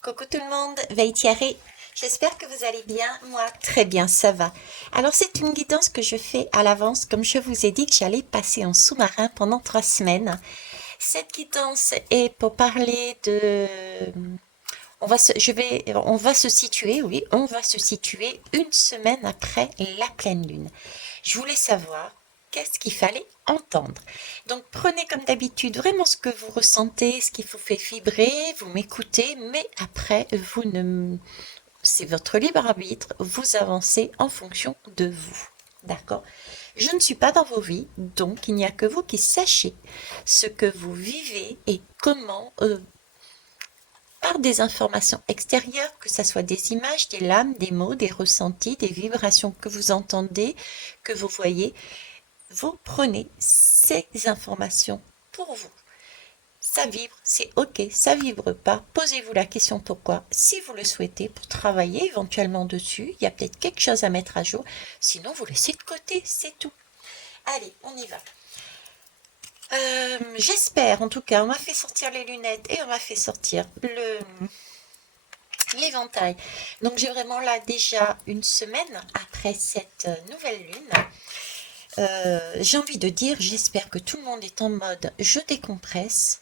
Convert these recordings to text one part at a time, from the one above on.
Coucou tout le monde, Veille Thierry. J'espère que vous allez bien. Moi, très bien, ça va. Alors, c'est une guidance que je fais à l'avance, comme je vous ai dit que j'allais passer en sous-marin pendant 3 semaines. Cette guidance est pour parler de... on va se situer, oui, on va se situer une semaine après la pleine lune. Je voulais savoir qu'est-ce qu'il fallait entendre. Donc prenez comme d'habitude vraiment ce que vous ressentez, ce qui vous fait vibrer, vous m'écoutez, mais après, vous ne... c'est votre libre arbitre, vous avancez en fonction de vous. D'accord? Je ne suis pas dans vos vies, donc il n'y a que vous qui sachez ce que vous vivez et comment par des informations extérieures, que ce soit des images, des lames, des mots, des ressentis, des vibrations que vous entendez, que vous voyez, vous prenez ces informations pour vous. Ça vibre, c'est ok, ça vibre pas. Posez-vous la question pourquoi. Si vous le souhaitez, pour travailler éventuellement dessus, il y a peut-être quelque chose à mettre à jour. Sinon, vous laissez de côté, c'est tout. Allez, on y va. J'espère, en tout cas, on m'a fait sortir les lunettes et on m'a fait sortir l'éventail. Donc j'ai vraiment là déjà une semaine après cette nouvelle lune. J'ai envie de dire, j'espère que tout le monde est en mode je décompresse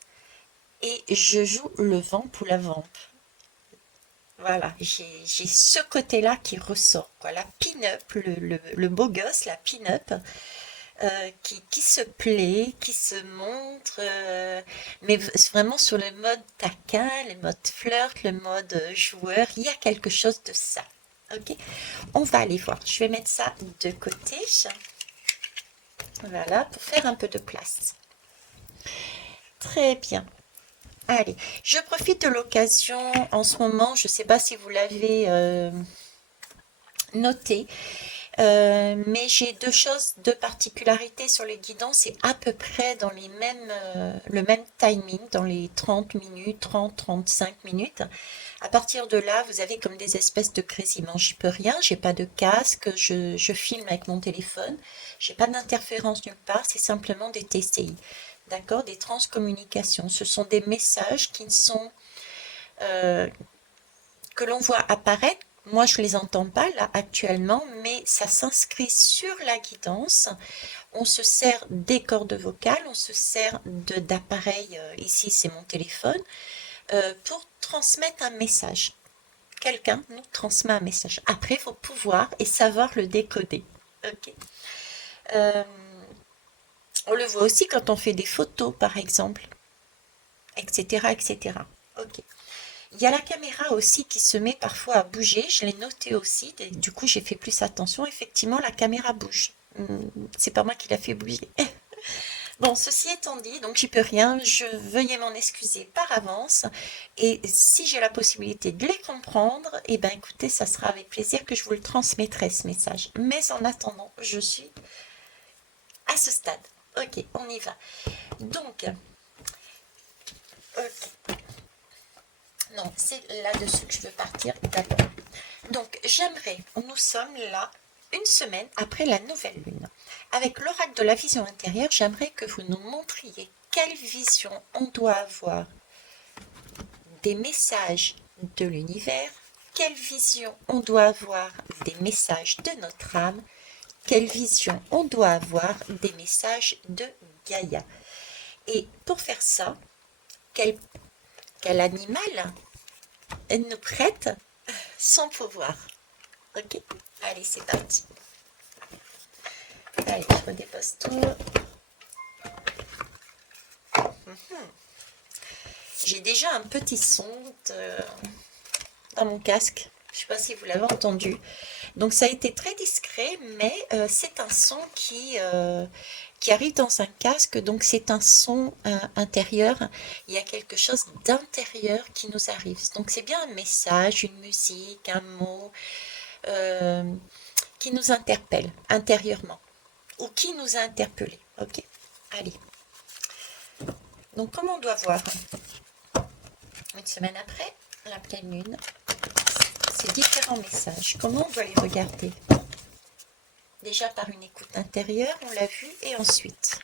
et je joue le vamp ou la vamp. Voilà, j'ai ce côté-là qui ressort, quoi. La pin-up, le beau gosse, la pin-up, qui se plaît, qui se montre, mais vraiment sur le mode taquin, le mode flirt, le mode joueur, il y a quelque chose de ça. Ok, on va aller voir. Je vais mettre ça de côté. Voilà, pour faire un peu de place. Très bien. Allez, je profite de l'occasion en ce moment, je ne sais pas si vous l'avez noté, mais j'ai deux choses, deux particularités sur les guidons, c'est à peu près dans les mêmes, le même timing, dans les 30 minutes, 30-35 minutes. À partir de là, vous avez comme des espèces de grésillements. J'y peux rien, j'ai pas de casque, je filme avec mon téléphone, j'ai pas d'interférence nulle part, c'est simplement des TCI. D'accord, des transcommunications. Ce sont des messages qui sont euh, que l'on voit apparaître. Moi, je les entends pas là actuellement, mais ça s'inscrit sur la guidance. On se sert des cordes vocales, on se sert d'appareils. Ici, c'est mon téléphone pour transmettre un message. Quelqu'un nous transmet un message. Après, il faut pouvoir et savoir le décoder. Ok. Euh, on le voit aussi quand on fait des photos, par exemple, etc., etc. Ok. Il y a la caméra aussi qui se met parfois à bouger. Je l'ai noté aussi. Du coup, j'ai fait plus attention. Effectivement, la caméra bouge. C'est pas moi qui l'a fait bouger. Bon, ceci étant dit, donc j'y peux rien. Veuillez m'en excuser par avance. Et si j'ai la possibilité de les comprendre, eh ben écoutez, ça sera avec plaisir que je vous le transmettrai ce message. Mais en attendant, je suis à ce stade. Ok, on y va. Donc, ok. Non, c'est là-dessus que je veux partir. D'accord. Donc, j'aimerais, nous sommes là une semaine après la nouvelle lune. Avec l'oracle de la vision intérieure, j'aimerais que vous nous montriez quelle vision on doit avoir des messages de l'univers, quelle vision on doit avoir des messages de notre âme, quelle vision on doit avoir des messages de Gaïa. Et pour faire ça, quel animal nous prête son pouvoir? Ok, allez, c'est parti. Allez, je redépose tout. J'ai déjà un petit son dans mon casque. Je ne sais pas si vous l'avez entendu. Donc ça a été très discret, mais c'est un son qui arrive dans un casque. Donc c'est un son intérieur. Il y a quelque chose d'intérieur qui nous arrive. Donc c'est bien un message, une musique, un mot euh, qui nous interpelle intérieurement ou qui nous a interpellés. Ok, allez. Donc comment on doit voir une semaine après la pleine lune ces différents messages? Comment on doit les regarder? Déjà par une écoute intérieure, on l'a vu, et ensuite.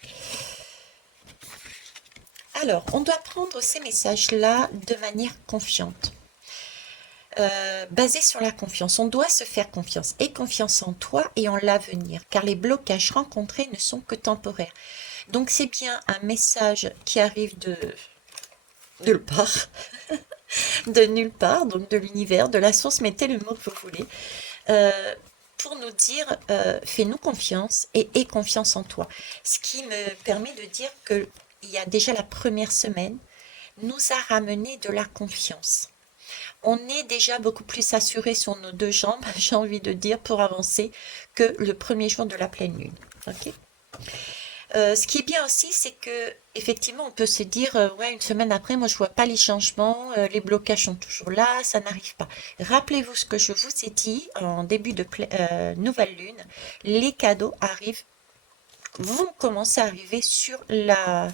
Alors, on doit prendre ces messages-là de manière confiante. basée sur la confiance. On doit se faire confiance et confiance en toi et en l'avenir, car les blocages rencontrés ne sont que temporaires. Donc c'est bien un message qui arrive de nulle part, de nulle part, donc de l'univers, de la source, mettez le mot que vous voulez, euh, pour nous dire fais-nous confiance et aie confiance en toi. Ce qui me permet de dire que il y a déjà la première semaine, nous a ramené de la confiance. On est déjà beaucoup plus assuré sur nos deux jambes, j'ai envie de dire, pour avancer que le premier jour de la pleine lune. Ok. Ce qui est bien aussi, c'est que effectivement, on peut se dire, ouais, une semaine après, moi, je vois pas les changements, les blocages sont toujours là, ça n'arrive pas. Rappelez-vous ce que je vous ai dit en début de nouvelle lune, les cadeaux arrivent, vont commencer à arriver sur la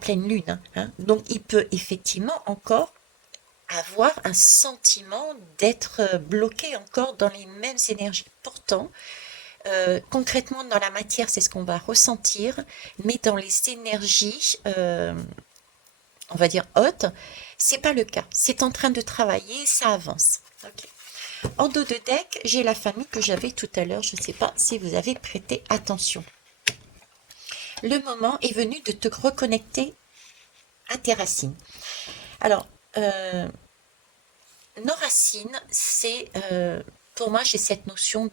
pleine lune, hein. Donc, il peut effectivement encore avoir un sentiment d'être bloqué encore dans les mêmes énergies. Pourtant, concrètement, dans la matière, c'est ce qu'on va ressentir, mais dans les énergies, on va dire hautes, c'est pas le cas. C'est en train de travailler, ça avance. Ok. En dos de deck, j'ai la famille que j'avais tout à l'heure. Je ne sais pas si vous avez prêté attention. Le moment est venu de te reconnecter à tes racines. Alors, nos racines, c'est, pour moi, j'ai cette notion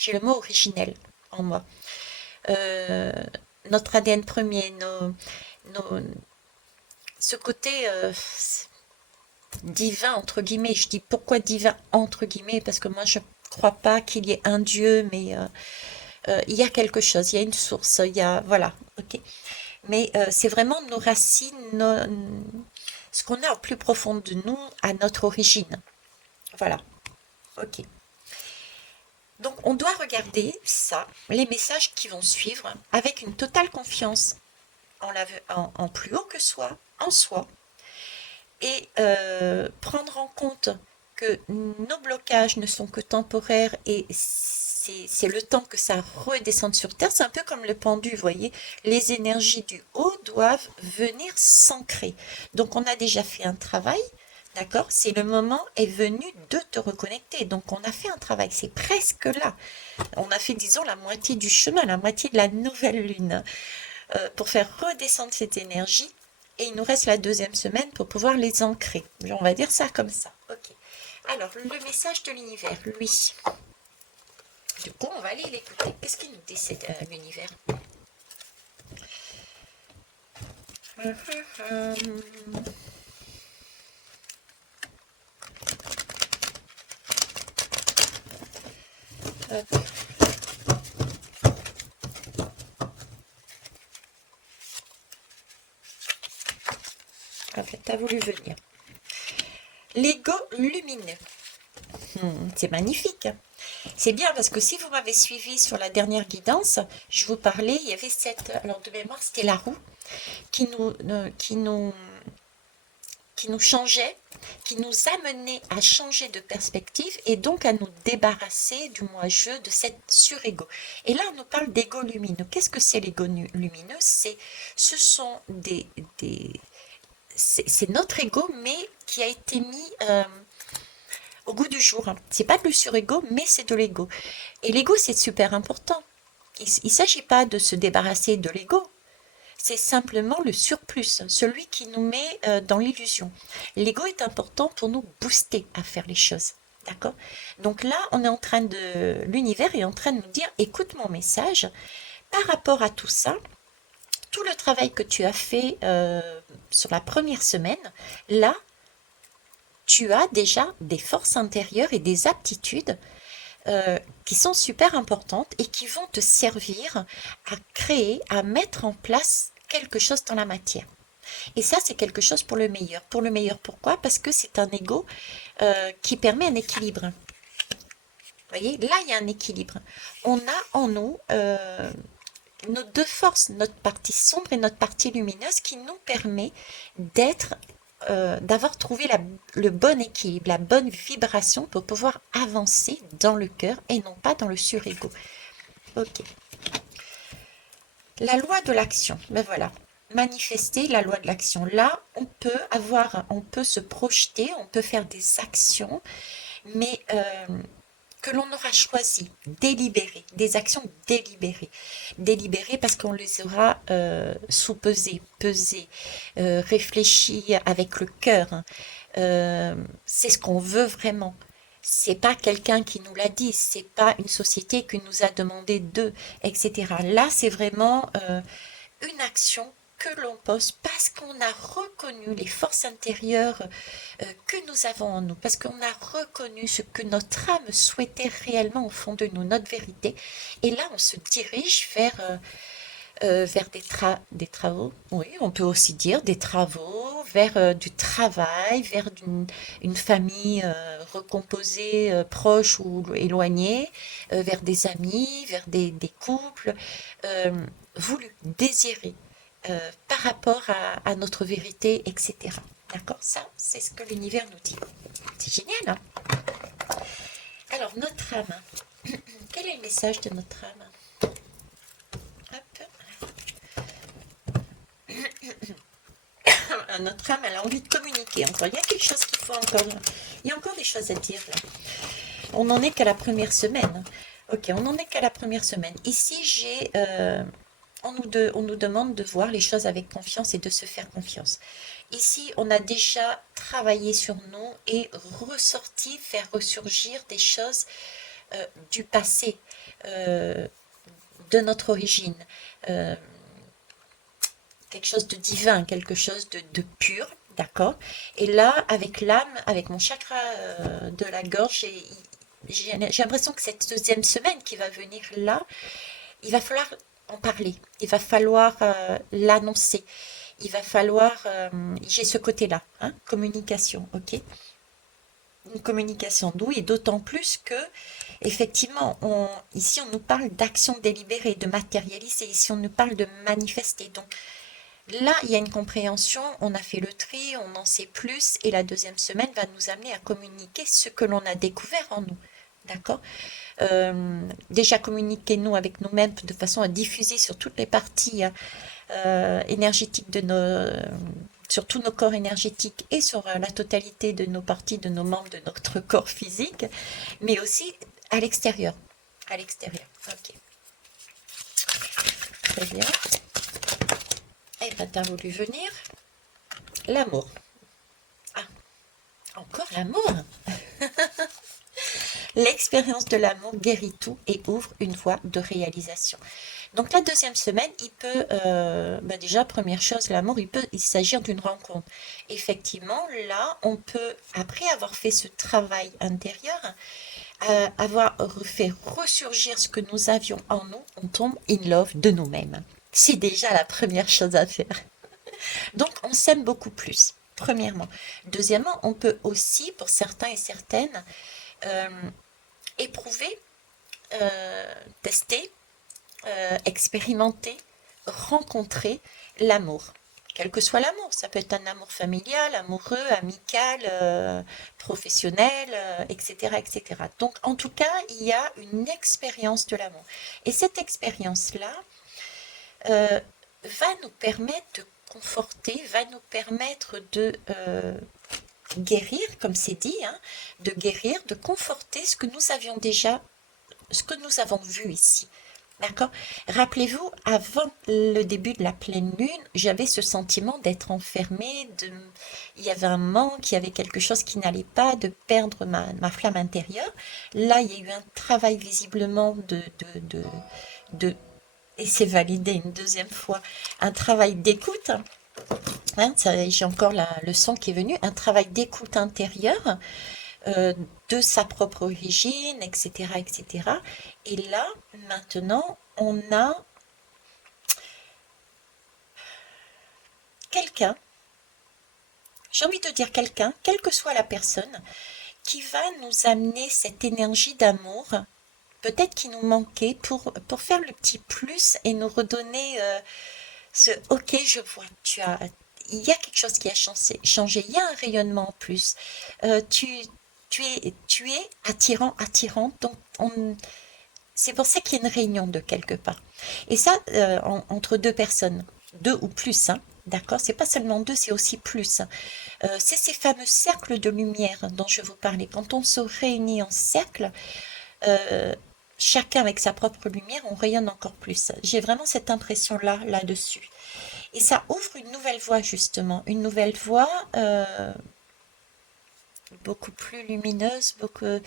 j'ai le mot originel en moi. Euh, Notre ADN premier, nos- ce côté divin, entre guillemets. Je dis pourquoi divin, entre guillemets, parce que moi, je ne crois pas qu'il y ait un Dieu, mais il y a quelque chose, il y a une source, il y a... Voilà, ok. Mais c'est vraiment nos racines, ce qu'on a au plus profond de nous, à notre origine. Voilà, ok. Donc, on doit regarder ça, les messages qui vont suivre, avec une totale confiance en plus haut que soi, et prendre en compte que nos blocages ne sont que temporaires et c'est le temps que ça redescende sur Terre. C'est un peu comme le pendu, vous voyez. Les énergies du haut doivent venir s'ancrer. Donc, on a déjà fait un travail. D'accord? C'est le moment est venu de te reconnecter. Donc, on a fait un travail. C'est presque là. On a fait, disons, la moitié du chemin, la moitié de la nouvelle lune pour faire redescendre cette énergie. Et il nous reste la deuxième semaine pour pouvoir les ancrer. On va dire ça comme ça. Ok. Alors, le message de l'univers, lui. Du coup, on va aller l'écouter. Qu'est-ce qu'il nous dit l'univers? Hop. En fait, t'as voulu venir. L'ego lumineux. C'est magnifique. C'est bien parce que si vous m'avez suivi sur la dernière guidance, je vous parlais, il y avait cette, alors de mémoire, c'était la roue qui nous changeait, qui nous amenait à changer de perspective et donc à nous débarrasser du moi-je, de cette surego. Et là, on nous parle d'ego lumineux. Qu'est-ce que c'est l'ego lumineux? Ce sont c'est notre ego, mais qui a été mis au goût du jour. C'est pas du surego, mais c'est de l'ego. Et l'ego, c'est super important. Il ne s'agit pas de se débarrasser de l'ego. C'est simplement le surplus, celui qui nous met dans l'illusion. L'ego est important pour nous booster à faire les choses. D'accord? Donc là, on est en train de... L'univers est en train de nous dire, écoute mon message, par rapport à tout ça, tout le travail que tu as fait sur la première semaine, là, tu as déjà des forces intérieures et des aptitudes qui sont super importantes et qui vont te servir à créer, à mettre en place quelque chose dans la matière. Et ça, c'est quelque chose pour le meilleur. Pour le meilleur, pourquoi? Parce que c'est un ego qui permet un équilibre. Vous voyez, là, il y a un équilibre. On a en nous nos deux forces, notre partie sombre et notre partie lumineuse, qui nous permet d'avoir trouvé le bon équilibre, la bonne vibration pour pouvoir avancer dans le cœur et non pas dans le surego. Ok. La loi de l'action, ben voilà. manifester la loi de l'action. Là, on peut se projeter, on peut faire des actions, mais que l'on aura choisi, délibérées, des actions délibérées. Délibérées parce qu'on les aura sous-pesées, pesées, réfléchies avec le cœur, hein. C'est ce qu'on veut vraiment. C'est pas quelqu'un qui nous l'a dit, c'est pas une société qui nous a demandé de, etc. Là, c'est vraiment une action que l'on pose parce qu'on a reconnu les forces intérieures que nous avons en nous, parce qu'on a reconnu ce que notre âme souhaitait réellement au fond de nous, notre vérité. Et là, on se dirige vers des travaux, oui, on peut aussi dire des travaux, vers du travail, vers une famille recomposée, proche ou éloignée, vers des amis, vers des couples, euh, voulus, désirés, par rapport à notre vérité, etc. D'accord? Ça, c'est ce que l'univers nous dit. C'est génial, hein? Alors, notre âme. Quel est le message de notre âme? Hop. Notre âme, elle a envie de communiquer encore. Il y a quelque chose qu'il faut encore. Il y a encore des choses à dire là. On n'en est qu'à la première semaine. Ok, on n'en est qu'à la première semaine. Ici, on nous demande de voir les choses avec confiance et de se faire confiance. Ici, on a déjà travaillé sur nous et ressorti, faire ressurgir des choses du passé, euh, de notre origine. Euh, Quelque chose de divin, quelque chose de pur, d'accord? Et là, avec l'âme, avec mon chakra de la gorge, j'ai l'impression que cette deuxième semaine qui va venir là, il va falloir en parler, il va falloir l'annoncer, il va falloir, j'ai ce côté-là, hein, communication, ok? Une communication d'où et d'autant plus que, effectivement, ici on nous parle d'action délibérée, de matérialiser, ici on nous parle de manifester. Donc là, il y a une compréhension, on a fait le tri, on en sait plus, et la deuxième semaine va nous amener à communiquer ce que l'on a découvert en nous. D'accord? Déjà communiquer nous avec nous-mêmes de façon à diffuser sur toutes les parties hein, énergétiques sur tous nos corps énergétiques et sur la totalité de nos parties, de nos membres, de notre corps physique, mais aussi à l'extérieur. À l'extérieur. Ok. Très bien. Eh ben, t'as voulu venir. L'amour. Ah, encore l'amour. L'expérience de l'amour guérit tout et ouvre une voie de réalisation. Donc la deuxième semaine, il peut, déjà première chose, l'amour, il s'agir d'une rencontre. Effectivement, là, on peut, après avoir fait ce travail intérieur, avoir fait ressurgir ce que nous avions en nous, on tombe in love de nous-mêmes. C'est déjà la première chose à faire. Donc on s'aime beaucoup plus, premièrement. Deuxièmement, on peut aussi, pour certains et certaines, euh, éprouver, tester, expérimenter, rencontrer l'amour. Quel que soit l'amour, ça peut être un amour familial, amoureux, amical, professionnel, etc., etc. Donc, en tout cas, il y a une expérience de l'amour. Et cette expérience-là va nous permettre de conforter, va nous permettre de guérir, comme c'est dit, hein, de guérir, de conforter ce que nous avions déjà, ce que nous avons vu ici. D'accord? Rappelez-vous, avant le début de la pleine lune, j'avais ce sentiment d'être enfermée, il y avait un manque, il y avait quelque chose qui n'allait pas, de perdre ma flamme intérieure. Là, il y a eu un travail visiblement de et c'est validé une deuxième fois, un travail d'écoute. Hein, j'ai encore le son qui est venu, un travail d'écoute intérieure de sa propre origine, etc., etc. Et là, maintenant, on a quelqu'un, j'ai envie de dire quelqu'un, quelle que soit la personne, qui va nous amener cette énergie d'amour, peut-être qui nous manquait, pour faire le petit plus et nous redonner ce OK, je vois, il y a quelque chose qui a changé, il y a un rayonnement en plus. Tu es attirant, attirante, donc c'est pour ça qu'il y a une réunion de quelque part. Et ça, entre deux personnes. deux ou plus, hein, d'accord? C'est pas seulement deux, c'est aussi plus. C'est ces fameux cercles de lumière dont je vous parlais. Quand on se réunit en cercle, euh, chacun avec sa propre lumière, on rayonne encore plus. J'ai vraiment cette impression-là, là-dessus. Et ça ouvre une nouvelle voie, justement. Une nouvelle voie beaucoup plus lumineuse, beaucoup...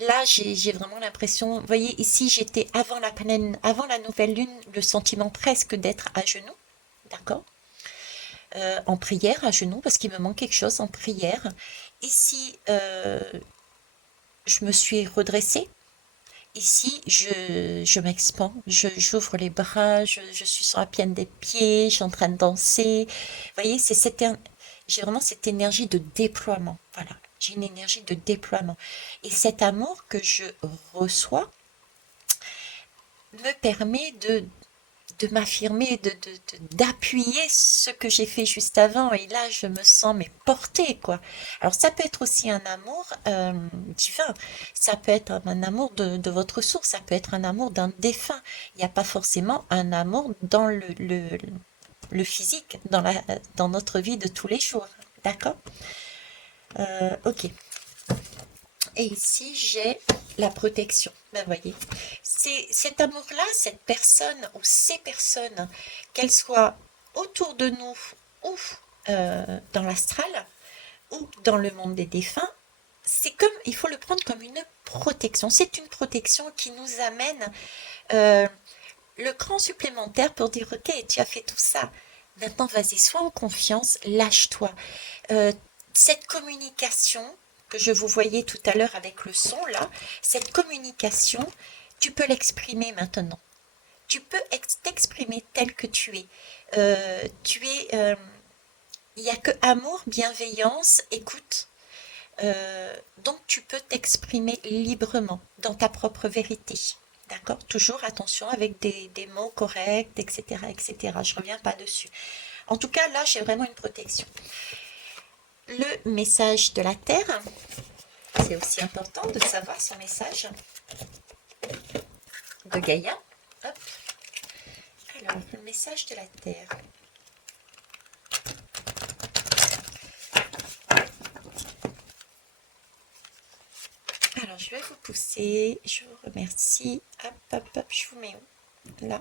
Là, j'ai vraiment l'impression... Vous voyez, ici, j'étais avant la pleine, avant la nouvelle lune, le sentiment presque d'être à genoux, d'accord? En prière, à genoux, parce qu'il me manque quelque chose en prière. Ici, je me suis redressée. Ici, je m'expand, j'ouvre les bras, je suis sur la pointe des pieds, je suis en train de danser. Vous voyez, j'ai vraiment cette énergie de déploiement. Voilà, j'ai une énergie de déploiement. Et cet amour que je reçois me permet de m'affirmer, d'appuyer ce que j'ai fait juste avant. Et là, je me sens mais portée, quoi. Alors, ça peut être aussi un amour divin. Ça peut être un amour de votre source. Ça peut être un amour d'un défunt. Il n'y a pas forcément un amour dans le physique, dans notre vie de tous les jours. D'accord? Ok. Et ici, j'ai la protection. Ben, voyez, c'est cet amour-là, cette personne ou ces personnes, qu'elles soient autour de nous ou dans l'astral ou dans le monde des défunts, c'est comme, il faut le prendre comme une protection. C'est une protection qui nous amène euh, le cran supplémentaire pour dire, ok, tu as fait tout ça. Maintenant, vas-y, sois en confiance, lâche-toi. Euh, cette communication que je vous voyais tout à l'heure avec le son là, cette communication, tu peux l'exprimer maintenant. Tu peux t'exprimer tel que tu es. Il n'y a que amour, bienveillance, écoute. Donc tu peux t'exprimer librement dans ta propre vérité. D'accord? Toujours attention avec des mots corrects, etc., etc. Je ne reviens pas dessus. En tout cas, là, j'ai vraiment une protection. Le message de la Terre, c'est aussi important de savoir son message de Gaïa. Hop. Alors, le message de la Terre. Alors, je vais vous pousser. Je vous remercie. Hop, hop, hop. Je vous mets où? Là.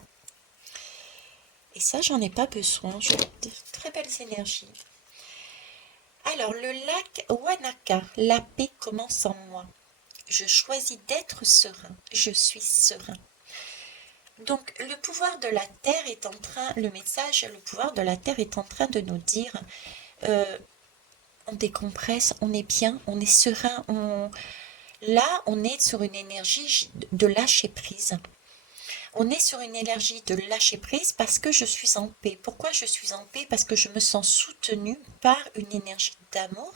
Et ça, j'en ai pas besoin. J'ai de très belles énergies. Alors, le lac Wanaka. La paix commence en moi. Je choisis d'être serein. Je suis serein. Donc, le pouvoir de la Terre est en train, le message, le pouvoir de la Terre est en train de nous dire, euh, on décompresse, on est bien, on est serein, là, on est sur une énergie de lâcher prise. On est sur une énergie de lâcher prise parce que je suis en paix. Pourquoi je suis en paix? Parce que je me sens soutenue par une énergie d'amour.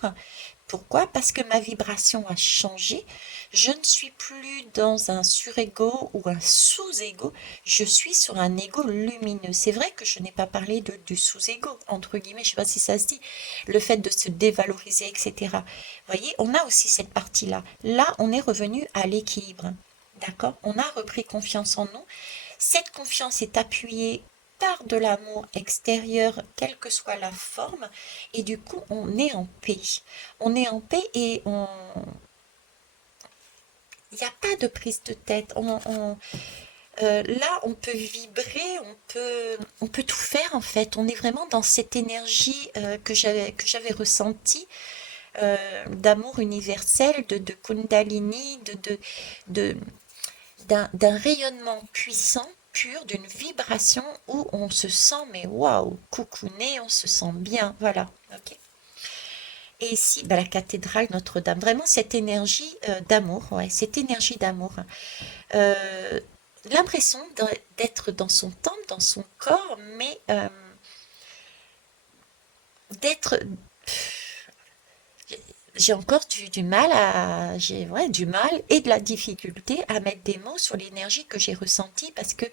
Pourquoi? Parce que ma vibration a changé. Je ne suis plus dans un surego ou un sous-ego. Je suis sur un ego lumineux. C'est vrai que je n'ai pas parlé du sous-ego, entre guillemets, je ne sais pas si ça se dit. Le fait de se dévaloriser, etc. Vous voyez, on a aussi cette partie-là. Là, on est revenu à l'équilibre. D'accord? On a repris confiance en nous. Cette confiance est appuyée par de l'amour extérieur, quelle que soit la forme, et du coup, on est en paix. On est en paix et il n'y a pas de prise de tête. Là, on peut vibrer, on peut tout faire en fait. On est vraiment dans cette énergie que j'avais ressentie d'amour universel, de Kundalini, de, d'un rayonnement puissant, pur, d'une vibration où on se sent, mais waouh, coucouné, on se sent bien, voilà. Ok. Et ici, bah, la cathédrale Notre-Dame, vraiment cette énergie d'amour, ouais, cette énergie d'amour. Euh, L'impression d'être dans son temple, dans son corps, mais d'être j'ai encore du mal j'ai ouais, du mal et de la difficulté à mettre des mots sur l'énergie que j'ai ressentie parce que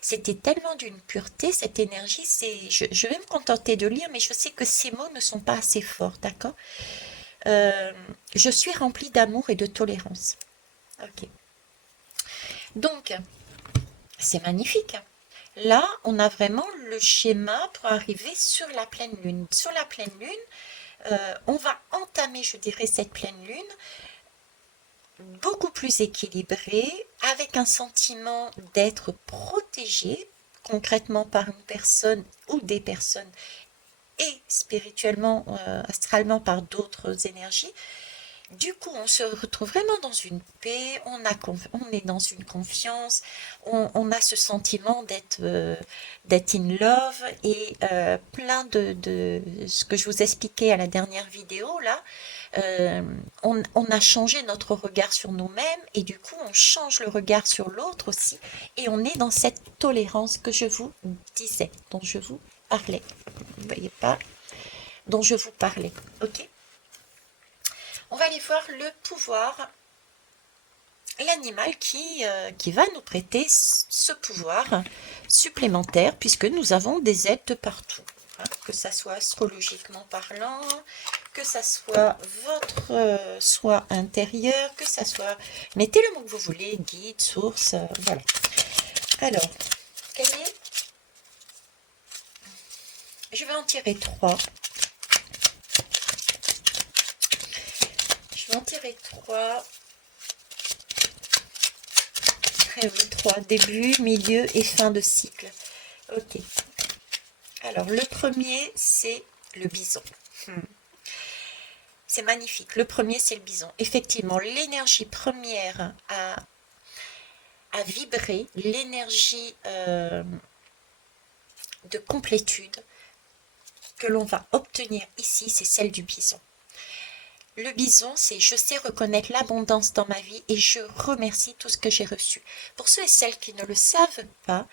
c'était tellement d'une pureté, cette énergie, je vais me contenter de lire, mais je sais que ces mots ne sont pas assez forts, d'accord? Euh, je suis remplie d'amour et de tolérance. Ok. Donc, c'est magnifique. Là, on a vraiment le schéma pour arriver sur la pleine lune. Sur la pleine lune, on va entamer, je dirais, cette pleine lune beaucoup plus équilibrée, avec un sentiment d'être protégé concrètement par une personne ou des personnes et spirituellement, astralement par d'autres énergies. Du coup, on se retrouve vraiment dans une paix, on est dans une confiance, on a ce sentiment d'être in love et plein ce que je vous expliquais à la dernière vidéo là, euh, on a changé notre regard sur nous-mêmes et du coup, on change le regard sur l'autre aussi et on est dans cette tolérance que je vous disais, dont je vous parlais. Vous voyez pas? Dont je vous parlais. Ok? On va aller voir le pouvoir, l'animal qui va nous prêter ce pouvoir supplémentaire, puisque nous avons des aides de partout. Hein, que ça soit astrologiquement parlant, que ça soit votre soi intérieur, que ça soit... Mettez le mot que vous voulez, guide, source, voilà. Alors, quel est... Je vais en tirer 3. Je vais en tirer 3. Eh oui, 3. Début, milieu et fin de cycle. Ok. Alors, le premier, c'est le bison. C'est magnifique. Le premier, c'est le bison. Effectivement, l'énergie première à vibrer, l'énergie de complétude que l'on va obtenir ici, c'est celle du bison. Le bison, c'est je sais reconnaître l'abondance dans ma vie et je remercie tout ce que j'ai reçu. Pour ceux et celles qui ne le savent pas,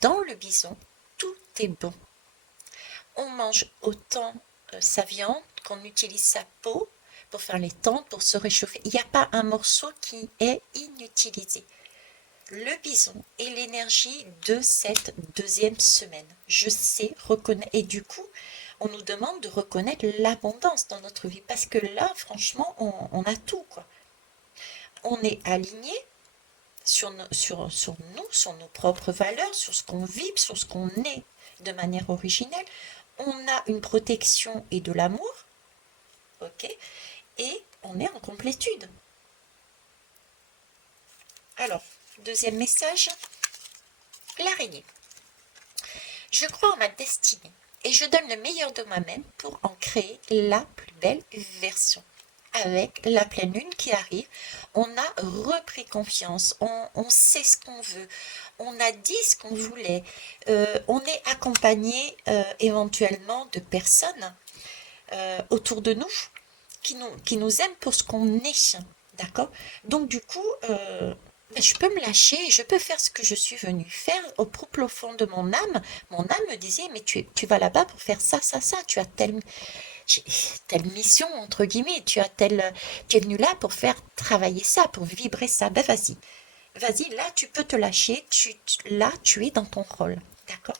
dans le bison, tout est bon. On mange autant sa viande qu'on utilise sa peau pour faire les tentes, pour se réchauffer. Il n'y a pas un morceau qui est inutilisé. Le bison est l'énergie de cette deuxième semaine. Je sais reconnaître. Et du coup, on nous demande de reconnaître l'abondance dans notre vie. Parce que là, franchement, on a tout, quoi. On est aligné sur nous, sur nos propres valeurs, sur ce qu'on vibre, sur ce qu'on est de manière originelle. On a une protection et de l'amour, ok, et on est en complétude. Alors, deuxième message, l'araignée. Je crois en ma destinée et je donne le meilleur de moi-même pour en créer la plus belle version. Avec la pleine lune qui arrive, on a repris confiance, on sait ce qu'on veut, on a dit ce qu'on voulait, on est accompagné éventuellement de personnes autour de nous qui nous aiment pour ce qu'on est, d'accord? Donc du coup, je peux me lâcher, je peux faire ce que je suis venue faire au plus profond de mon âme. Mon âme me disait, mais tu vas là-bas pour faire ça, ça, ça, tu as telle mission, entre guillemets, tu es venu là pour faire travailler ça, pour vibrer ça. Ben vas-y, là tu peux te lâcher, là tu es dans ton rôle, d'accord?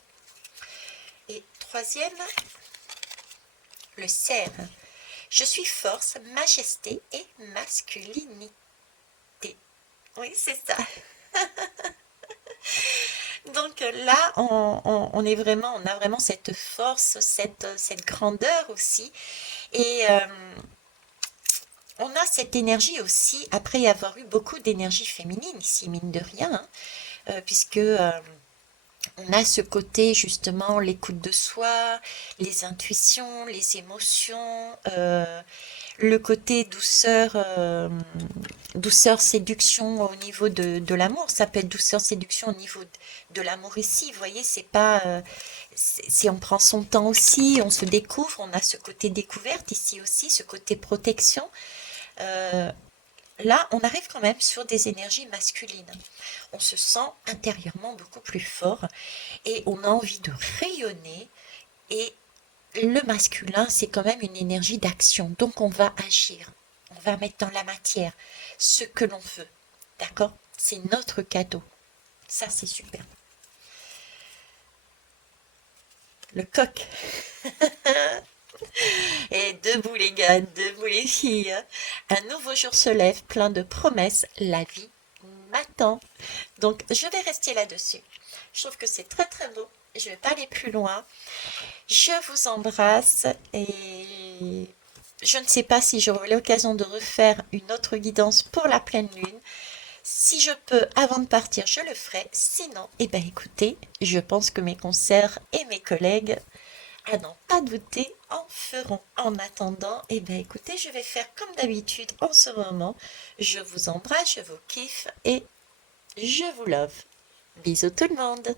Et troisième, le cerf. Je suis force, majesté et masculinité. Oui, c'est ça. Donc là, on a vraiment cette force, cette grandeur aussi. Et on a cette énergie aussi, après avoir eu beaucoup d'énergie féminine ici, mine de rien, hein, puisque on a ce côté justement, l'écoute de soi, les intuitions, les émotions, le côté douceur, séduction au niveau de l'amour. Ça peut être douceur, séduction au niveau de l'amour ici. Vous voyez, c'est pas... si on prend son temps aussi, on se découvre, on a ce côté découverte ici aussi, ce côté protection. Euh, Là, on arrive quand même sur des énergies masculines. On se sent intérieurement beaucoup plus fort et on a envie de rayonner. Et le masculin, c'est quand même une énergie d'action. Donc, on va agir. On va mettre dans la matière ce que l'on veut. D'accord? C'est notre cadeau. Ça, c'est super. Le coq. Et debout les gars, debout les filles. Un nouveau jour se lève, plein de promesses. La vie m'attend. Donc je vais rester là-dessus. Je trouve que c'est très très beau. Je vais pas aller plus loin. Je vous embrasse et je ne sais pas si j'aurai l'occasion de refaire une autre guidance pour la pleine lune. Si je peux, avant de partir, je le ferai. Sinon, eh ben écoutez, je pense que mes concerts et mes collègues, à n'en pas douter, en feront. En attendant, eh ben écoutez, je vais faire comme d'habitude en ce moment. Je vous embrasse, je vous kiffe et je vous love. Bisous tout le monde.